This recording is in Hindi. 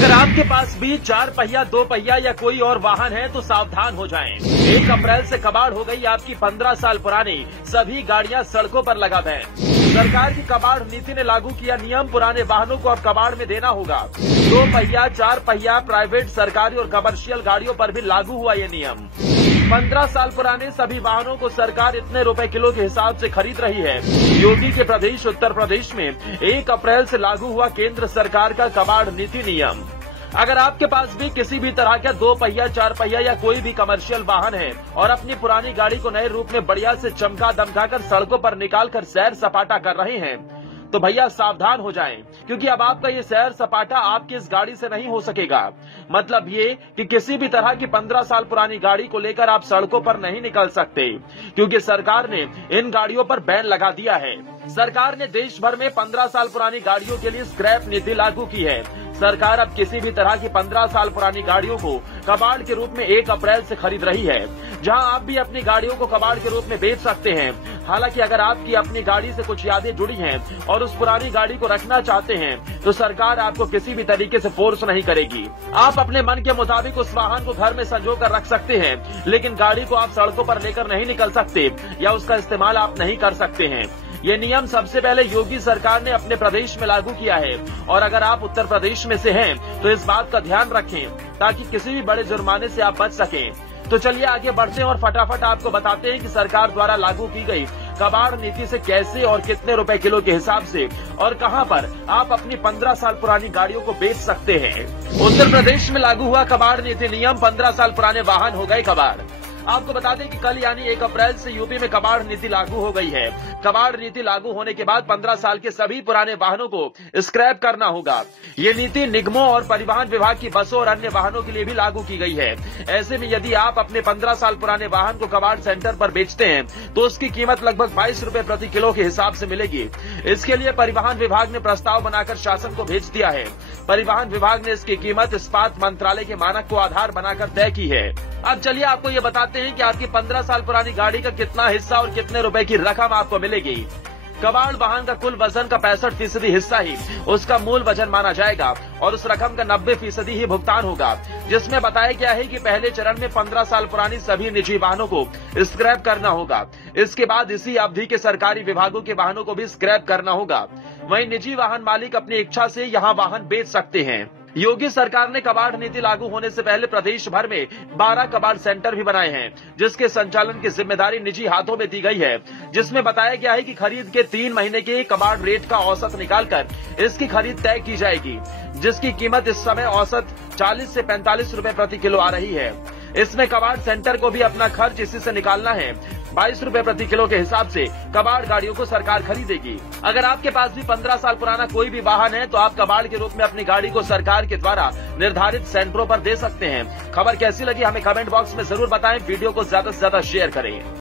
अगर आपके पास भी 4 पहिया, 2 पहिया या कोई और वाहन है तो सावधान हो जाएं। 1 अप्रैल से कबाड़ हो गई आपकी 15 साल पुरानी सभी गाड़ियां सड़कों पर लगा बैन। सरकार की कबाड़ नीति ने लागू किया नियम, पुराने वाहनों को अब कबाड़ में देना होगा। 2 पहिया, 4 पहिया, प्राइवेट, सरकारी और कमर्शियल गाड़ियों पर भी लागू हुआ ये नियम। 15 साल पुराने सभी वाहनों को सरकार इतने रुपए किलो के हिसाब से खरीद रही है। योगी के प्रदेश उत्तर प्रदेश में 1 अप्रैल से लागू हुआ केंद्र सरकार का कबाड़ नीति नियम। अगर आपके पास भी किसी भी तरह का 2 पहिया, 4 पहिया या कोई भी कमर्शियल वाहन है और अपनी पुरानी गाड़ी को नए रूप में बढ़िया से चमका दमकाकर सड़कों पर निकालकर सैर सपाटा कर रहे हैं तो भैया सावधान हो जाएं, क्योंकि अब आपका ये सैर सपाटा आपकी इस गाड़ी से नहीं हो सकेगा। मतलब ये कि किसी भी तरह की 15 साल पुरानी गाड़ी को लेकर आप सड़कों पर नहीं निकल सकते, क्योंकि सरकार ने इन गाड़ियों पर बैन लगा दिया है। सरकार ने देश भर में 15 साल पुरानी गाड़ियों के लिए स्क्रैप नीति लागू की है। सरकार अब किसी भी तरह की 15 साल पुरानी गाड़ियों को कबाड़ के रूप में 1 अप्रैल से खरीद रही है, जहां आप भी अपनी गाड़ियों को कबाड़ के रूप में बेच सकते हैं। हालांकि अगर आपकी अपनी गाड़ी से कुछ यादें जुड़ी हैं और उस पुरानी गाड़ी को रखना चाहते हैं तो सरकार आपको किसी भी तरीके से फोर्स नहीं करेगी। आप अपने मन के मुताबिक उस वाहन को घर में संजो कर रख सकते हैं, लेकिन गाड़ी को आप सड़कों पर लेकर नहीं निकल सकते या उसका इस्तेमाल आप नहीं कर सकते हैं। ये नियम सबसे पहले योगी सरकार ने अपने प्रदेश में लागू किया है और अगर आप उत्तर प्रदेश में से हैं तो इस बात का ध्यान रखें ताकि किसी भी बड़े जुर्माने से आप बच सकें। तो चलिए आगे बढ़ते हैं और फटाफट आपको बताते हैं कि सरकार द्वारा लागू की गई कबाड़ नीति से कैसे और कितने रुपए किलो के हिसाब से और कहां पर आप अपनी 15 साल पुरानी गाड़ियों को बेच सकते हैं। उत्तर प्रदेश में लागू हुआ कबाड़ नीति नियम, 15 साल पुराने वाहन हो गए कबाड़। आपको बता दें कि कल यानी 1 अप्रैल से यूपी में कबाड़ नीति लागू हो गई है। कबाड़ नीति लागू होने के बाद 15 साल के सभी पुराने वाहनों को स्क्रैप करना होगा। ये नीति निगमों और परिवहन विभाग की बसों और अन्य वाहनों के लिए भी लागू की गई है। ऐसे में यदि आप अपने 15 साल पुराने वाहन को कबाड़ सेंटर पर बेचते हैं तो उसकी कीमत लगभग 22 रुपए प्रति किलो के हिसाब से मिलेगी। इसके लिए परिवहन विभाग ने प्रस्ताव बनाकर शासन को भेज दिया है। परिवहन विभाग ने इसकी कीमत इस्पात मंत्रालय के मानक को आधार बनाकर तय की है। अब चलिए आपको ये बताते हैं कि आपकी 15 साल पुरानी गाड़ी का कितना हिस्सा और कितने रुपए की रकम आपको मिलेगी। कबाड़ वाहन का कुल वजन का 65% हिस्सा ही उसका मूल वजन माना जाएगा और उस रकम का 90% ही भुगतान होगा, जिसमें बताया गया है कि पहले चरण में 15 साल पुरानी सभी निजी वाहनों को स्क्रैप करना होगा। इसके बाद इसी अवधि के सरकारी विभागों के वाहनों को भी स्क्रैप करना होगा। वहीं निजी वाहन मालिक अपनी इच्छा से यहाँ वाहन बेच सकते हैं। योगी सरकार ने कबाड़ नीति लागू होने से पहले प्रदेश भर में 12 कबाड़ सेंटर भी बनाए हैं, जिसके संचालन की जिम्मेदारी निजी हाथों में दी गई है, जिसमें बताया गया है कि खरीद के 3 महीने के कबाड़ रेट का औसत निकालकर इसकी खरीद तय की जाएगी, जिसकी कीमत इस समय औसत 40 से 45 रुपए प्रति किलो आ रही है। इसमें कबाड़ सेंटर को भी अपना खर्च इसी से निकालना है। 22 रुपए प्रति किलो के हिसाब से कबाड़ गाड़ियों को सरकार खरीदेगी। अगर आपके पास भी 15 साल पुराना कोई भी वाहन है तो आप कबाड़ के रूप में अपनी गाड़ी को सरकार के द्वारा निर्धारित सेंटरों पर दे सकते हैं। खबर कैसी लगी हमें कमेंट बॉक्स में जरूर बताएं। वीडियो को ज्यादा से ज्यादा शेयर करें।